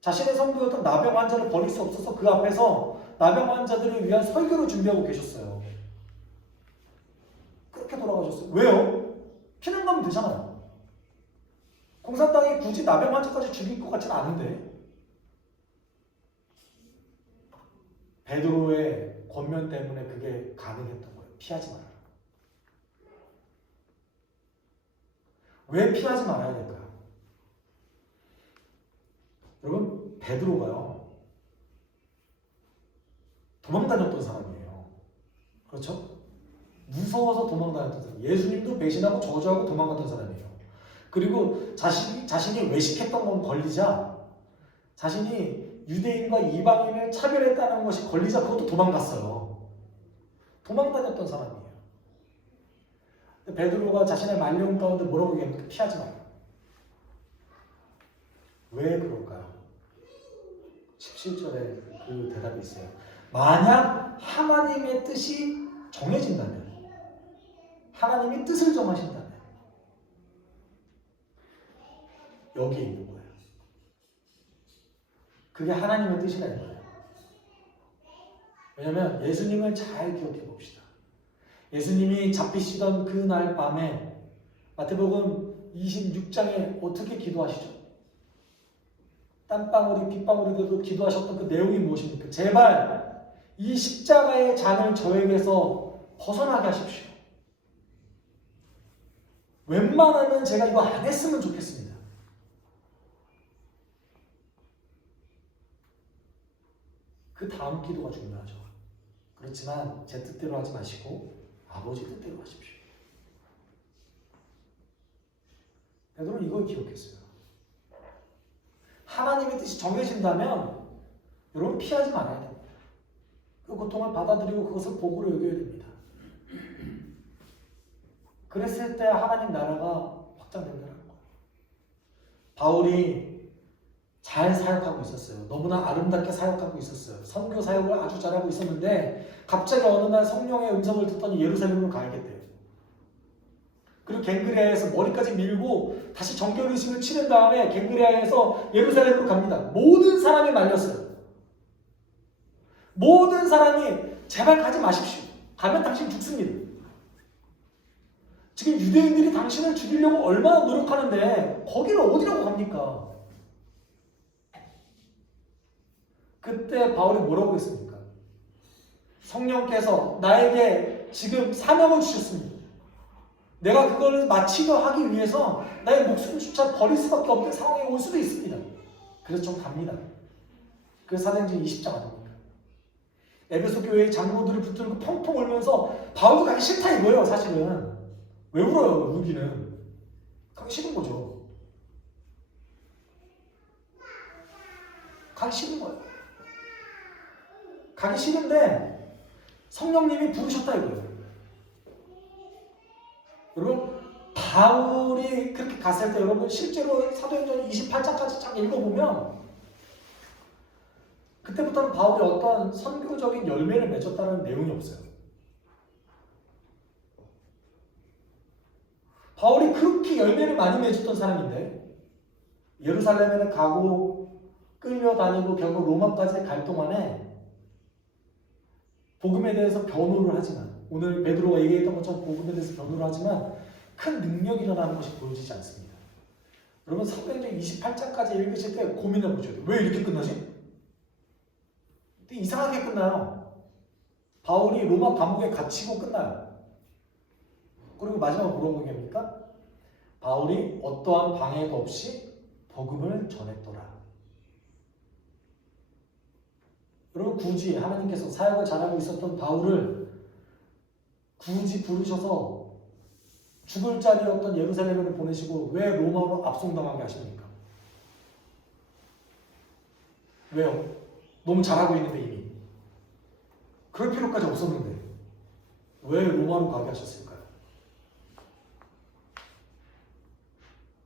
자신의 성도였던 나병 환자를 버릴 수 없어서 그 앞에서 나병 환자들을 위한 설교를 준비하고 계셨어요. 그렇게 돌아가셨어요. 왜요? 피난 가면 되잖아요. 공산당이 굳이 나병 환자까지 죽일 것 같지는 않은데 베드로의 권면 때문에 그게 가능했던 거예요. 피하지 말아라. 왜 피하지 말아야 될까요? 여러분, 베드로가요, 도망다녔던 사람이에요. 그렇죠? 무서워서 도망다녔던 사람. 예수님도 배신하고 저주하고 도망갔던 사람이에요. 그리고 자신이 외식했던 건 걸리자, 자신이 유대인과 이방인을 차별했다는 것이 걸리자 그것도 도망갔어요. 도망다녔던 사람이에요. 베드로가 자신의 말려움 가운데 뭐라고 얘기합니까? 피하지 마라. 왜 그럴까요? 17절에 그 대답이 있어요. 만약 하나님의 뜻이 정해진다면, 하나님이 뜻을 정하신다면 여기에 있는 거예요. 그게 하나님의 뜻이라는 거예요. 왜냐하면 예수님을 잘 기억해 봅시다. 예수님이 잡히시던 그날 밤에 마태복음 26장에 어떻게 기도하시죠? 땀방울이 빗방울이 돼도 기도하셨던 그 내용이 무엇입니까? 제발 이 십자가의 잔을 저에게서 벗어나게 하십시오. 웬만하면 제가 이거 안 했으면 좋겠습니다. 그 다음 기도가 중요하죠. 그렇지만 제 뜻대로 하지 마시고 아버지 뜻대로 하십시오. 베드로는 이걸 기억했어요. 하나님의 뜻이 정해진다면 여러분 피하지 말아야 됩니다. 그 고통을 받아들이고 그것을 복으로 여겨야 됩니다. 그랬을 때 하나님 나라가 확장된다는 거예요. 바울이 잘 사역하고 있었어요. 너무나 아름답게 사역하고 있었어요. 선교 사역을 아주 잘하고 있었는데 갑자기 어느 날 성령의 음성을 듣더니 예루살렘으로 가야겠대요. 그리고 갱그레아에서 머리까지 밀고 다시 정결의식을 치른 다음에 갱그레아에서 예루살렘으로 갑니다. 모든 사람이 말렸어요. 모든 사람이 제발 가지 마십시오. 가면 당신 죽습니다. 지금 유대인들이 당신을 죽이려고 얼마나 노력하는데 거기를 어디라고 갑니까? 그때 바울이 뭐라고 했습니까? 성령께서 나에게 지금 사명을 주셨습니다. 내가 그걸 마치려 하기 위해서 나의 목숨조차 버릴 수밖에 없는 상황에 올 수도 있습니다. 그래서 좀 갑니다. 그래서 사도행전 20장 아닙니까? 에베소 교회의 장로들을 붙들고 펑펑 울면서 바울도 가기 싫다 이거예요. 사실은. 왜 울어요? 울기는. 가기 싫은 거죠. 가기 싫은 거예요. 가기 싫은데 성령님이 부르셨다 이거예요. 여러분 바울이 그렇게 갔을 때 여러분 실제로 사도행전 28장까지 쫙 읽어보면 그때부터는 바울이 어떤 선교적인 열매를 맺었다는 내용이 없어요. 바울이 그렇게 열매를 많이 맺었던 사람인데 예루살렘에는 가고 끌려다니고 결국 로마까지 갈 동안에 복음에 대해서 변호를 하지만 오늘 베드로가 얘기했던 것처럼 복음에 대해서 변호를 하지만 큰 능력이 일어나는 것이 보여지지 않습니다. 여러분 사도행전 28장까지 읽으실 때 고민해 보셔야 돼요. 왜 이렇게 끝나지? 이상하게 끝나요. 바울이 로마 감옥에 갇히고 끝나요. 그리고 마지막으로 뭐라고 얘기합니까? 바울이 어떠한 방해가 없이 복음을 전했더라. 여러분 굳이 하나님께서 사역을 잘하고 있었던 바울을 굳이 부르셔서 죽을 자리였던 예루살렘을 보내시고 왜 로마로 압송당하게 하십니까? 왜요? 너무 잘하고 있는데 이미. 그럴 필요까지 없었는데 왜 로마로 가게 하셨을까요?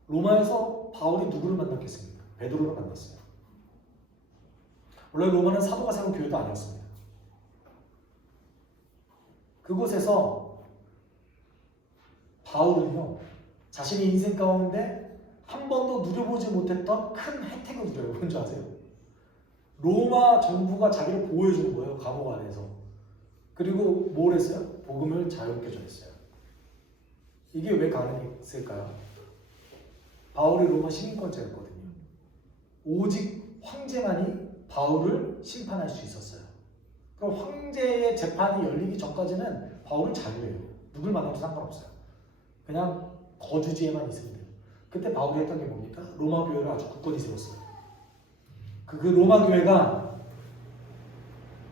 로마에서 바울이 누구를 만났겠습니까? 베드로를 만났어요. 원래 로마는 사도가 세운 교회도 아니었습니다. 그곳에서 바울은요, 자신의 인생 가운데 한 번도 누려보지 못했던 큰 혜택을 누려요. 뭔지 아세요? 로마 정부가 자기를 보호해주는 거예요. 감옥 안에서. 그리고 뭘 했어요? 복음을 자유롭게 전했어요. 이게 왜 가능했을까요? 바울이 로마 시민권자였거든요. 오직 황제만이 바울을 심판할 수 있었어요. 그럼 황제의 재판이 열리기 전까지는 바울은 자유예요. 누굴 만나도 상관없어요. 그냥 거주지에만 있으면 돼요. 그때 바울이 했던 게 뭡니까? 로마 교회를 아주 굳건히 세웠어요. 그 로마 교회가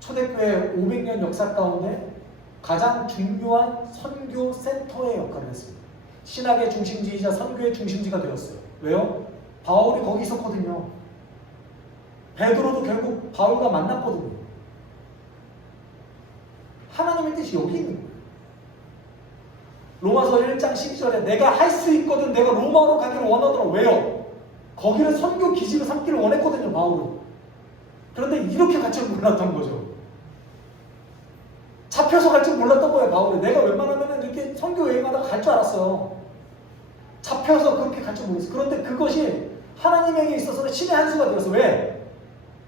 초대교회 500년 역사 가운데 가장 중요한 선교 센터의 역할을 했습니다. 신학의 중심지이자 선교의 중심지가 되었어요. 왜요? 바울이 거기 있었거든요. 베드로도 결국 바울과 만났거든요. 하나님의 뜻이 여기 있는 거예요. 로마서 1장 12절에 내가 할 수 있거든 내가 로마로 가기를 원하더라. 왜요? 거기를 선교 기지로 삼기를 원했거든요. 바울은. 그런데 이렇게 갈 줄 몰랐던 거죠. 잡혀서 갈 줄 몰랐던 거예요. 바울이. 내가 웬만하면 이렇게 선교 여행하다가 갈 줄 알았어요. 잡혀서 그렇게 갈 줄 몰랐어요. 그런데 그것이 하나님에게 있어서는 신의 한 수가 되었어. 왜?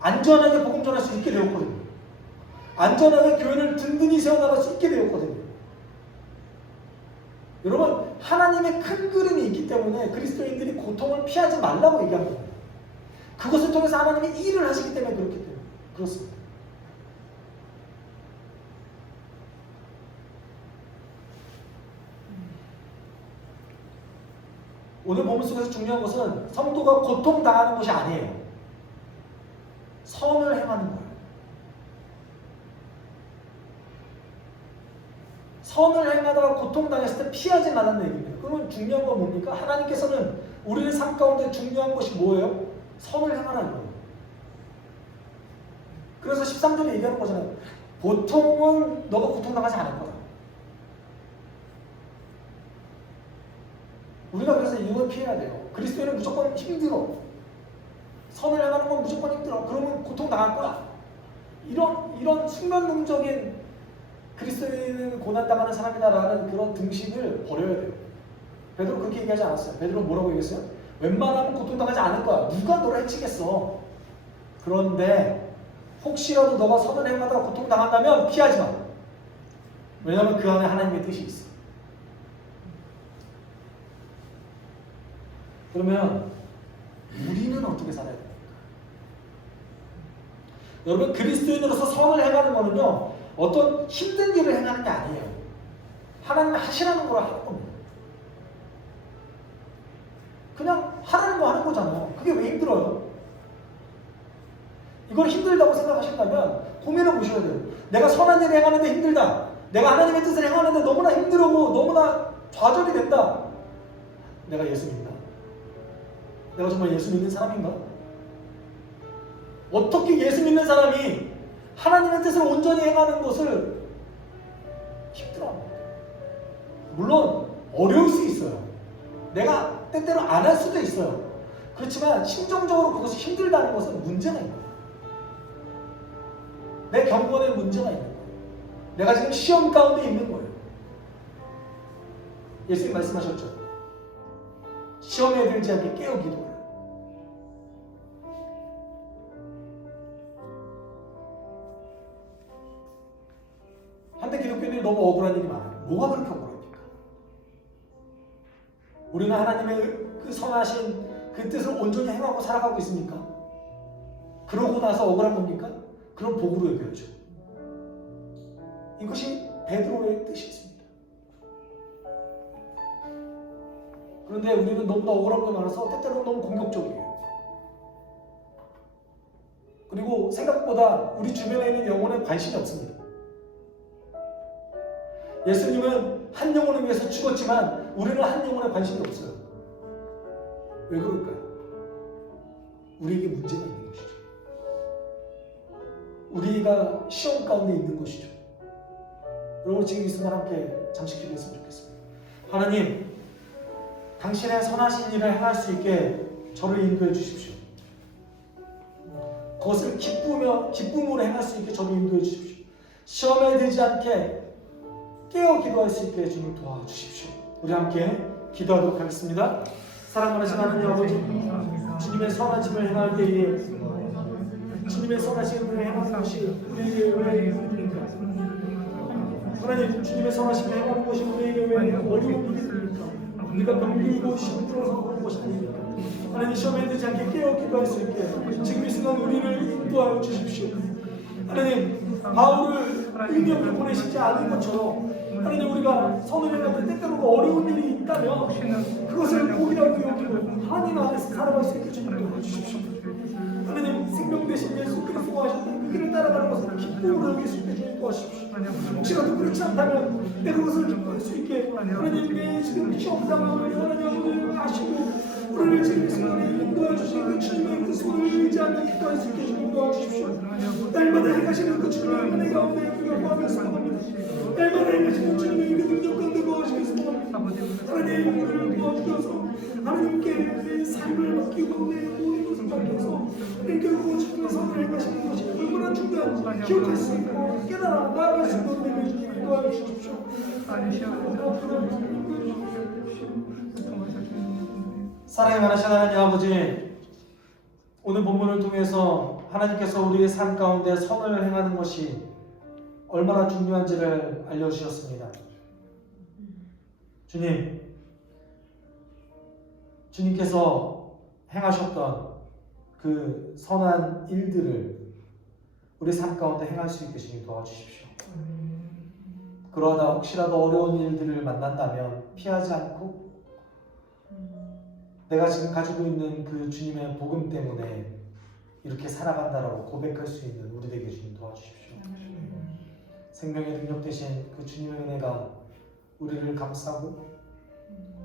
안전하게 복음 전할 수 있게 되었거든요. 안전하게 교회를 든든히 세워나갈 수 있게 되었거든요. 여러분, 하나님의 큰 그림이 있기 때문에 그리스도인들이 고통을 피하지 말라고 얘기합니다. 그것을 통해서 하나님이 일을 하시기 때문에 그렇기 때문에 그렇습니다. 오늘 본문 속에서 중요한 것은 성도가 고통당하는 것이 아니에요. 선을 행하는 거예요. 선을 행하다가 고통당했을 때 피하지 말라는 얘기입니다. 그러면 중요한 건 뭡니까? 하나님께서는 우리의 삶 가운데 중요한 것이 뭐예요? 선을 행하라는 거예요. 그래서 13절에 얘기하는 거잖아요. 보통은 너가 고통당하지 않을 거다. 우리가 그래서 이걸 피해야 돼요. 그리스도인은 무조건 힘들어. 선을 행하는 건 무조건 힘들어. 그러면 고통당할 거야. 이런 숙면론적인 그리스도인은 고난당하는 사람이다라는 그런 등식을 버려야 돼요. 베드로 그렇게 얘기하지 않았어요. 베드로 뭐라고 얘기했어요? 웬만하면 고통당하지 않을 거야. 누가 너를 해치겠어. 그런데 혹시라도 너가 선을 행하다가 고통당한다면 피하지 마. 왜냐하면 그 안에 하나님의 뜻이 있어. 그러면 우리는 어떻게 살아야 됩니까? 여러분, 그리스도인으로서 선을 행하는 거는요, 어떤 힘든 일을 행하는 게 아니에요. 하나님이 하시라는 걸 하는 겁니다. 그냥 하라는 거 하는 거잖아요. 그게 왜 힘들어요? 이걸 힘들다고 생각하신다면 고민해 보셔야 돼요. 내가 선한 일을 행하는데 힘들다. 내가 하나님의 뜻을 행하는데 너무나 힘들고 너무나 좌절이 된다. 내가 예수 믿나? 내가 정말 예수 믿는 사람인가? 어떻게 예수 믿는 사람이 하나님의 뜻을 온전히 행하는 것을 힘들어합니까? 물론 어려울 수 있어요. 내가 때때로 안 할 수도 있어요. 그렇지만 심정적으로 그것이 힘들다는 것은 문제가 있는 거예요. 내 경건에 문제가 있는 거예요. 내가 지금 시험 가운데 있는 거예요. 예수님 말씀하셨죠. 시험에 들지 않게 깨어 기도해요. 한때 기독교인들이 너무 억울한 일이 많아요. 뭐가 그렇게 억울합니까? 우리는 하나님의 그 선하신 그 뜻을 온전히 행하고 살아가고 있습니까? 그러고 나서 억울한 겁니까? 그럼 복으로 여겨야죠. 이것이 베드로의 뜻이 있습니다. 그런데 우리는 너무나 억울한 게 많아서 때때로는 너무 공격적이에요. 그리고 생각보다 우리 주변에 있는 영혼에 관심이 없습니다. 예수님은 한 영혼을 위해서 죽었지만 우리는 한 영혼에 관심이 없어요. 왜 그럴까요? 우리에게 문제가 있는 것이죠. 우리가 시험 가운데 있는 것이죠. 여러분, 지금 이 순간 함께 잠시 기도했으면 좋겠습니다. 하나님, 당신의 선하신 일을 행할 수 있게 저를 인도해 주십시오. 그것을 기쁨으로 행할 수 있게 저를 인도해 주십시오. 시험에 들지 않게 깨어 기도할 수 있게 주님 도와주십시오. 우리 함께 기도하도록 하겠습니다. 사랑 많으신 하나님 아버지, 주님의 선하심을 행할 때에 주님의 선하심을 행하는 것이 우리에게 왜 힘듭니까? 하나님, 주님의 선하심을 행하는 것이 우리에게 왜 어려운 일입니까? 우리가 병들고 힘들어서 그런 것이 아닙니까? 하나님, 시험에 들지 않게 깨어 기도할 수 있게 지금 이 순간 우리를 인도하여 주십시오. 하나님, 바울을 의미 없게 보내시지 않은 것처럼 하나님, 우리가 선을 행할 때 때때로 어려운 일이 있다면 그것을 복이라고 여기고 하나님 안에서 살아갈 수 있게 주님 도와주십시오. 하나님, 생명 되신 예수 그리스도가 하셨던 그 길을 따라가는 것을 기쁨으로 여길 수 있게 주님 도와주십시오. 혹시라도 그렇지 않다면 내 그것을 기뻐할 수 있게 하나님께 지금 시험당함을 하나님 아시고 우리를 지금 이 순간에 인도해 주시는 주님의 그 손을 의지하며 기도할 수 있게 주님 도와주십시오. 날마다 행하시는 그 주님의 은혜 가운데 우리가 구하면서 나갑니다. 날마다 행하시는 주님의 그 능력 가운데 구하시면서 나갑니다. 하나님, 우리를 도와주셔서 하나님께 내 삶을 맡기고 내 모든 것을 맡겨서 결국 주님의 선을 행하시는 것이 얼마나 중요한지 기억할 수 있고 깨달아 나아갈 수 있는 은혜를 주님 도와주십시오. 사랑이 많으신 하나님 아버지, 오늘 본문을 통해서 하나님께서 우리의 삶 가운데 선을 행하는 것이 얼마나 중요한지를 알려주셨습니다. 주님께서 행하셨던 그 선한 일들을 우리 삶 가운데 행할 수 있게 주님 도와주십시오. 그러다 혹시라도 어려운 일들을 만난다면 피하지 않고 내가 지금 가지고 있는 그 주님의 복음 때문에 이렇게 살아간다라고 고백할 수 있는 우리 되게 주님 도와주십시오. 생명의 능력 대신 그 주님의 은혜가 우리를 감싸고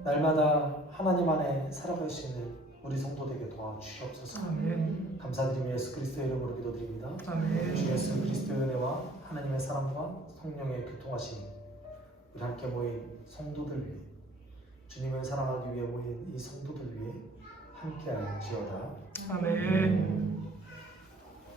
날마다 하나님 안에 살아갈 수 있는 우리 성도 되게 도와주시옵소서. 아멘. 감사드리며 예수 그리스도의 이름으로 기도드립니다. 아멘. 주 예수 그리스도의 은혜와 하나님의 사랑과 성령의 교통하심 우리 함께 모인 성도들 위해 주님을 사랑하기 위해 모인 이 성도들 위해 함께할지어다. 아멘.